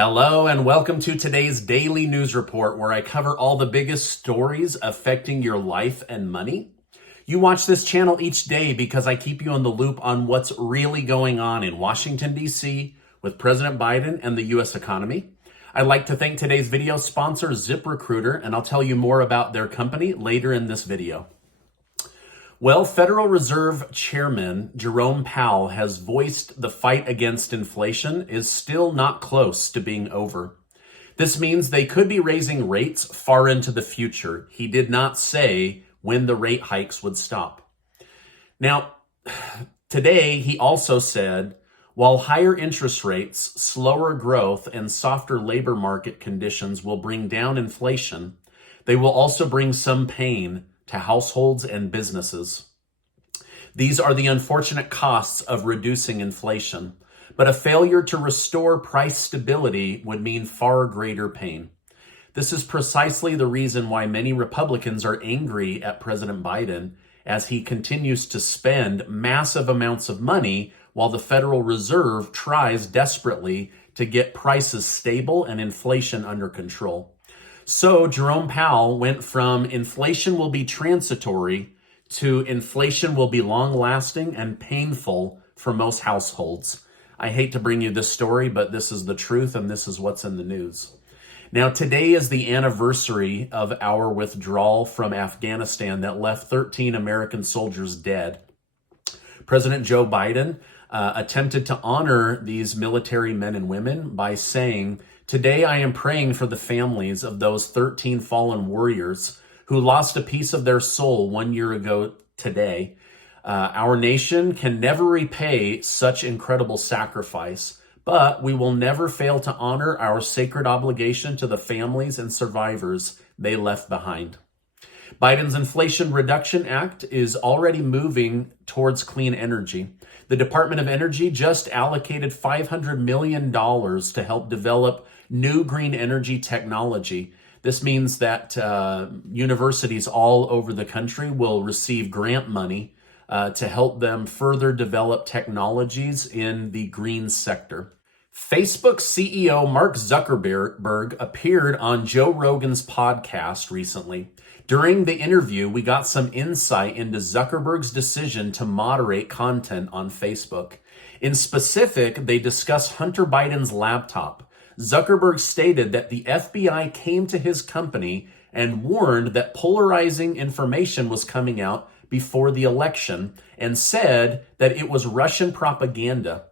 Hello and welcome to today's daily news report where I cover all the biggest stories affecting your life and money. You watch this channel each day because I keep you in the loop on what's really going on in Washington, D.C. with President Biden and the U.S. economy. I'd like to thank today's video sponsor, ZipRecruiter, and I'll tell you more about their company later in this video. Well, Federal Reserve Chairman Jerome Powell has voiced the fight against inflation is still not close to being over. This means they could be raising rates far into the future. He did not say when the rate hikes would stop. Now, today he also said, while higher interest rates, slower growth, and softer labor market conditions will bring down inflation, they will also bring some pain to households and businesses. These are the unfortunate costs of reducing inflation, but a failure to restore price stability would mean far greater pain. This is precisely the reason why many Republicans are angry at President Biden as he continues to spend massive amounts of money while the Federal Reserve tries desperately to get prices stable and inflation under control. So Jerome Powell went from inflation will be transitory to inflation will be long-lasting and painful for most households. I hate to bring you this story, but this is the truth and this is what's in the news. Now, today is the anniversary of our withdrawal from Afghanistan that left 13 American soldiers dead. President Joe Biden attempted to honor these military men and women by saying, "Today I am praying for the families of those 13 fallen warriors who lost a piece of their soul 1 year ago today. Our nation can never repay such incredible sacrifice, but we will never fail to honor our sacred obligation to the families and survivors they left behind." Biden's Inflation Reduction Act is already moving towards clean energy. The Department of Energy just allocated $500 million to help develop new green energy technology. This means that universities all over the country will receive grant money to help them further develop technologies in the green sector. Facebook CEO Mark Zuckerberg appeared on Joe Rogan's podcast recently. During the interview, we got some insight into Zuckerberg's decision to moderate content on Facebook. In specific, they discussed Hunter Biden's laptop. Zuckerberg stated that the FBI came to his company and warned that polarizing information was coming out before the election and said that it was Russian propaganda.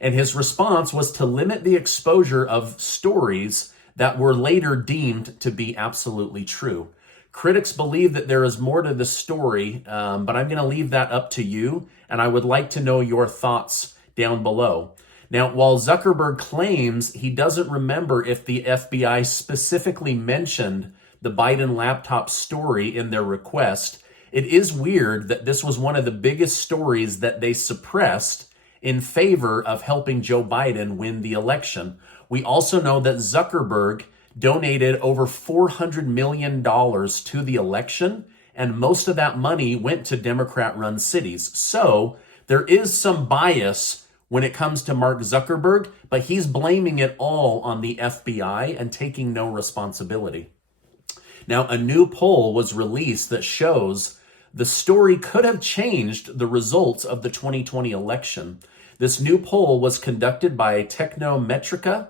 And his response was to limit the exposure of stories that were later deemed to be absolutely true. Critics believe that there is more to the story, but I'm going to leave that up to you, and I would like to know your thoughts down below. Now, while Zuckerberg claims he doesn't remember if the FBI specifically mentioned the Biden laptop story in their request, it is weird that this was one of the biggest stories that they suppressed in favor of helping Joe Biden win the election. We also know that Zuckerberg donated over $400 million to the election, and most of that money went to Democrat-run cities. So there is some bias when it comes to Mark Zuckerberg, but he's blaming it all on the FBI and taking no responsibility. Now, a new poll was released that shows the story could have changed the results of the 2020 election. This new poll was conducted by Technometrica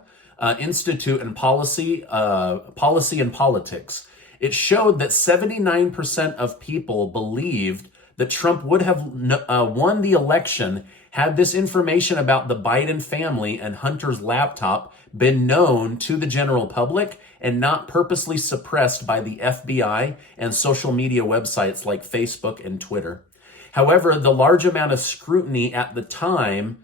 Institute and Policy and Politics. It showed that 79% of people believed that Trump would have won the election had this information about the Biden family and Hunter's laptop been known to the general public and not purposely suppressed by the FBI and social media websites like Facebook and Twitter. However, the large amount of scrutiny at the time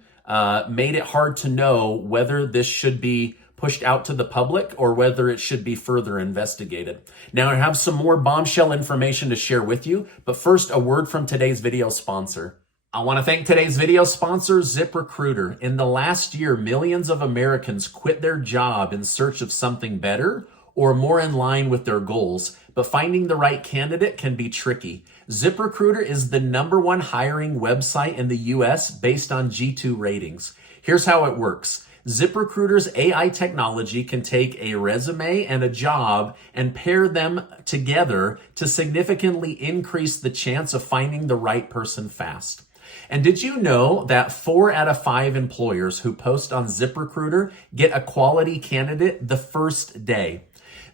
made it hard to know whether this should be pushed out to the public or whether it should be further investigated. Now, I have some more bombshell information to share with you, but first, a word from today's video sponsor. I want to thank today's video sponsor, ZipRecruiter. In the last year, millions of Americans quit their job in search of something better or more in line with their goals, but finding the right candidate can be tricky. ZipRecruiter is the #1 hiring website in the US based on G2 ratings. Here's how it works. ZipRecruiter's AI technology can take a resume and a job and pair them together to significantly increase the chance of finding the right person fast. And did you know that 4 out of 5 employers who post on ZipRecruiter get a quality candidate the first day?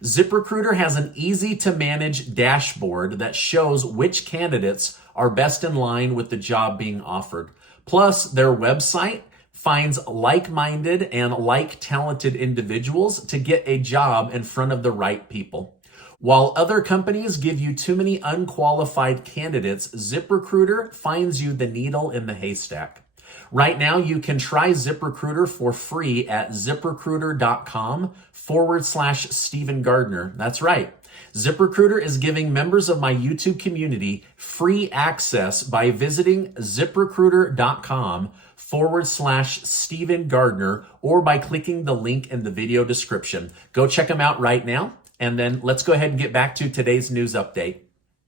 ZipRecruiter has an easy to manage dashboard that shows which candidates are best in line with the job being offered. Plus, their website finds like-minded and like-talented individuals to get a job in front of the right people. While other companies give you too many unqualified candidates, ZipRecruiter finds you the needle in the haystack. Right now, you can try ZipRecruiter for free at ziprecruiter.com/Stephen Gardner. That's right. ZipRecruiter is giving members of my YouTube community free access by visiting ziprecruiter.com/Stephen Gardner or by clicking the link in the video description. Go check them out right now. And then let's go ahead and get back to today's news update.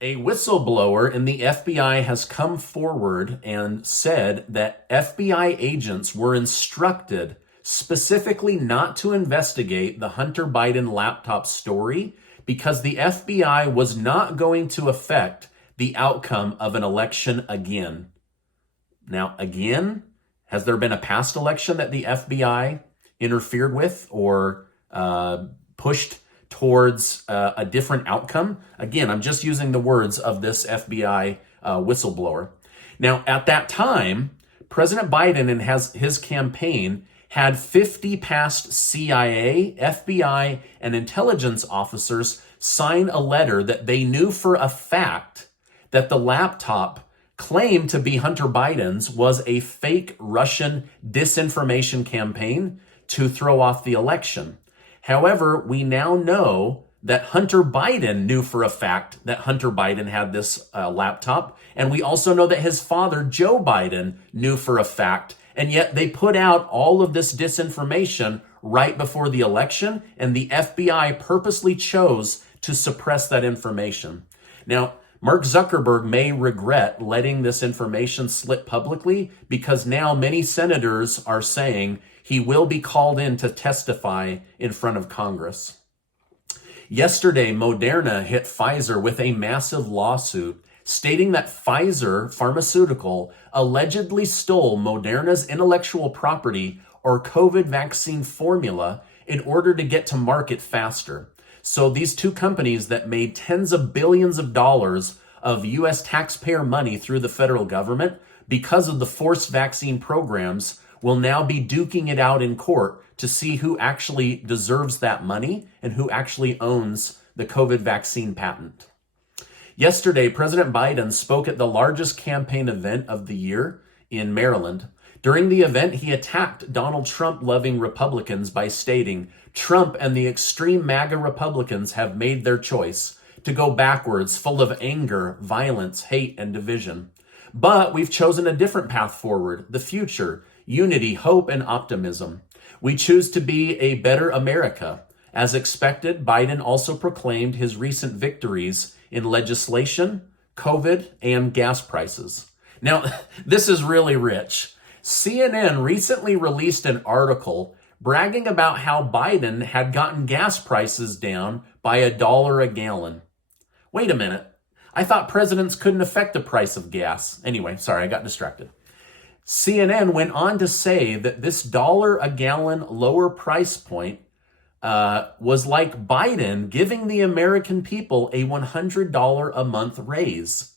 A whistleblower in the FBI has come forward and said that FBI agents were instructed specifically not to investigate the Hunter Biden laptop story because the FBI was not going to affect the outcome of an election again. Now, again, has there been a past election that the FBI interfered with or pushed towards a different outcome? Again, I'm just using the words of this FBI whistleblower. Now, at that time, President Biden and his campaign had 50 past CIA, FBI, and intelligence officers sign a letter that they knew for a fact that the laptop claimed to be Hunter Biden's was a fake Russian disinformation campaign to throw off the election. However, we now know that Hunter Biden knew for a fact that Hunter Biden had this laptop. And we also know that his father, Joe Biden, knew for a fact. And yet they put out all of this disinformation right before the election. And the FBI purposely chose to suppress that information. Now, Mark Zuckerberg may regret letting this information slip publicly because now many senators are saying he will be called in to testify in front of Congress. Yesterday, Moderna hit Pfizer with a massive lawsuit stating that Pfizer Pharmaceutical allegedly stole Moderna's intellectual property or COVID vaccine formula in order to get to market faster. So these two companies that made tens of billions of dollars of U.S. taxpayer money through the federal government because of the forced vaccine programs will now be duking it out in court to see who actually deserves that money and who actually owns the COVID vaccine patent. Yesterday, President Biden spoke at the largest campaign event of the year in Maryland. During the event, he attacked Donald Trump-loving Republicans by stating, "Trump and the extreme MAGA Republicans have made their choice to go backwards, full of anger, violence, hate, and division. But we've chosen a different path forward, the future, unity, hope, and optimism. We choose to be a better America." As expected, Biden also proclaimed his recent victories in legislation, COVID, and gas prices. Now, this is really rich. CNN recently released an article bragging about how Biden had gotten gas prices down by $1 a gallon. Wait a minute. I thought presidents couldn't affect the price of gas. Anyway, sorry, I got distracted. CNN went on to say that this $1 a gallon lower price point was like Biden giving the American people a $100 a month raise.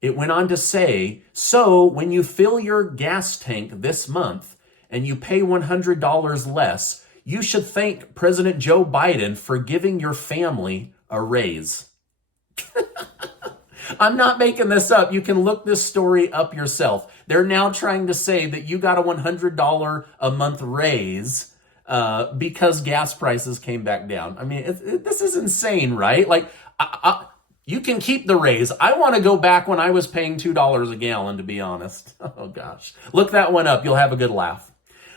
It went on to say, so when you fill your gas tank this month and you pay $100 less, you should thank President Joe Biden for giving your family a raise. I'm not making this up. You can look this story up yourself. They're now trying to say that you got a $100 a month raise because gas prices came back down. I mean, this is insane, right? Like, you can keep the raise. I want to go back when I was paying $2 a gallon, to be honest. Oh, gosh. Look that one up. You'll have a good laugh.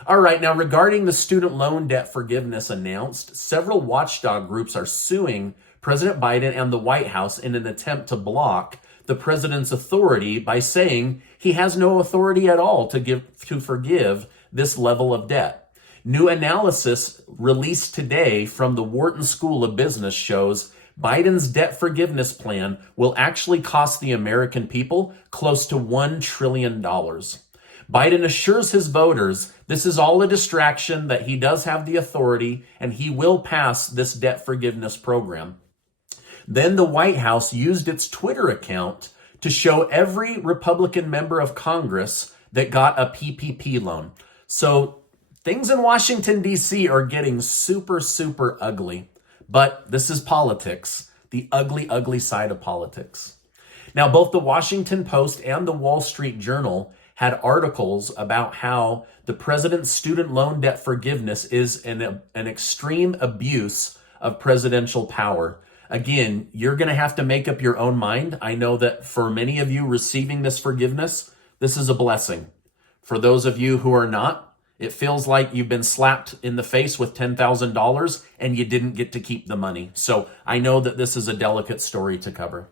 All right, now regarding the student loan debt forgiveness announced, several watchdog groups are suing President Biden and the White House in an attempt to block the president's authority by saying he has no authority at all to forgive this level of debt. New analysis released today from the Wharton School of Business shows Biden's debt forgiveness plan will actually cost the American people close to $1 trillion. Biden assures his voters this is all a distraction, that he does have the authority, and he will pass this debt forgiveness program. Then the White House used its Twitter account to show every Republican member of Congress that got a PPP loan. So things in Washington, D.C. are getting super, super ugly. But this is politics, the ugly, ugly side of politics. Now, both the Washington Post and the Wall Street Journal had articles about how the president's student loan debt forgiveness is an extreme abuse of presidential power. Again, you're going to have to make up your own mind. I know that for many of you receiving this forgiveness, this is a blessing. For those of you who are not, it feels like you've been slapped in the face with $10,000 and you didn't get to keep the money. So I know that this is a delicate story to cover.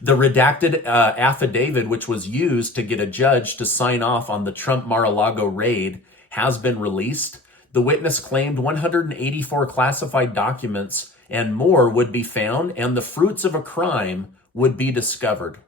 The redacted affidavit, which was used to get a judge to sign off on the Trump Mar-a-Lago raid, has been released. The witness claimed 184 classified documents and more would be found, and the fruits of a crime would be discovered.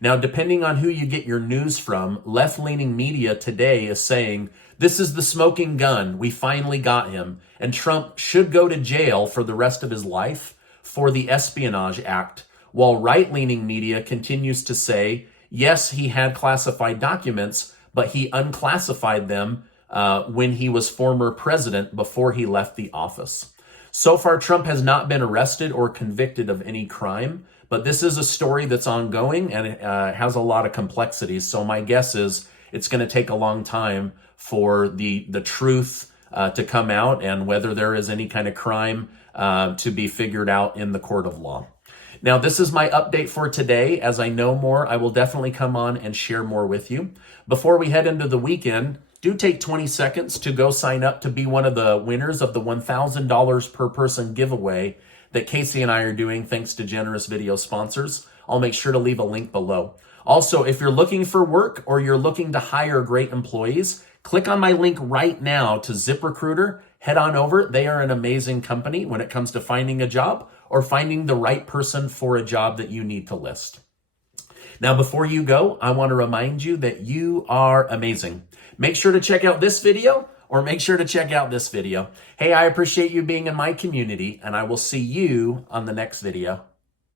Now, depending on who you get your news from, left-leaning media today is saying, this is the smoking gun, we finally got him, and Trump should go to jail for the rest of his life for the Espionage Act, while right-leaning media continues to say, yes, he had classified documents, but he unclassified them when he was former president before he left the office. So far, Trump has not been arrested or convicted of any crime, but this is a story that's ongoing and it has a lot of complexities. So my guess is it's going to take a long time for the truth to come out and whether there is any kind of crime to be figured out in the court of law. Now, this is my update for today. As I know more, I will definitely come on and share more with you. Before we head into the weekend, do take 20 seconds to go sign up to be one of the winners of the $1,000 per person giveaway that Casey and I are doing thanks to generous video sponsors. I'll make sure to leave a link below. Also, if you're looking for work or you're looking to hire great employees, click on my link right now to ZipRecruiter. Head on over. They are an amazing company when it comes to finding a job or finding the right person for a job that you need to list. Now, before you go, I want to remind you that you are amazing. Make sure to check out this video or make sure to check out this video. Hey, I appreciate you being in my community, and I will see you on the next video.